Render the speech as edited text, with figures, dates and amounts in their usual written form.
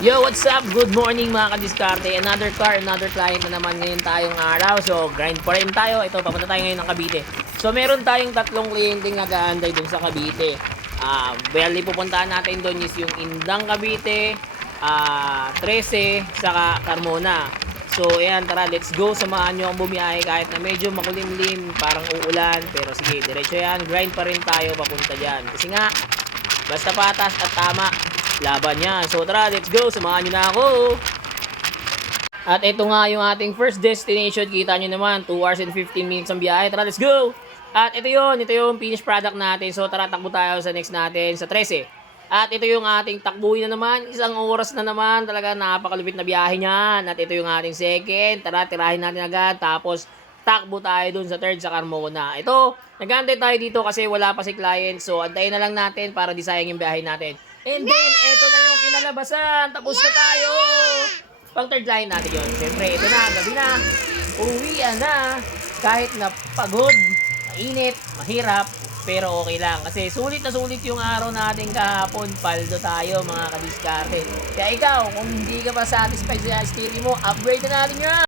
Yo, what's up? Good morning mga kadiskarte. Another car, another client na naman ngayon tayong araw. So, grind pa rin tayo. Ito, papunta tayo ngayon ng Cavite. So, meron tayong tatlong kliyenteng nag-aanday dun sa Cavite. Bali, pupuntahan natin dun is yung Indang Cavite, 13, saka Carmona. So, ayan, tara, let's go. Samahan nyo ang bumiyahe kahit na medyo makulimlim, parang uulan. Pero sige, diretso yan. Grind pa rin tayo papunta dyan. Kasi nga, basta patas at tama, laban yan. So tara, let's go. Samahan nyo na ako. At ito nga yung ating first destination. Kita nyo naman, 2 hours and 15 minutes ang biyahe. Tara, let's go. At ito yung finished product natin. So tara, takbo tayo sa next natin, sa 13. At ito yung ating takbuhin na naman. 1 oras na naman. Talaga napakalupit na biyahe niyan. At ito yung ating second. Tara, tirahin natin agad. Tapos takbo tayo dun sa third sa Carmona. Ito, nag-aantay tayo dito kasi wala pa si client. So, antayin na lang natin para di sayang yung biyahe natin. And then, ito na yung kinalabasan. Tapos na tayo. Pang third line natin yun. Siyempre, ito na, gabi na. Uwian na. Kahit na pagod, mainit, mahirap, pero okay lang. Kasi sulit na sulit yung araw natin kahapon. Paldo tayo mga kadiskarte. Kaya ikaw, kung hindi ka pa satisfied sa steering mo, upgrade na natin yan.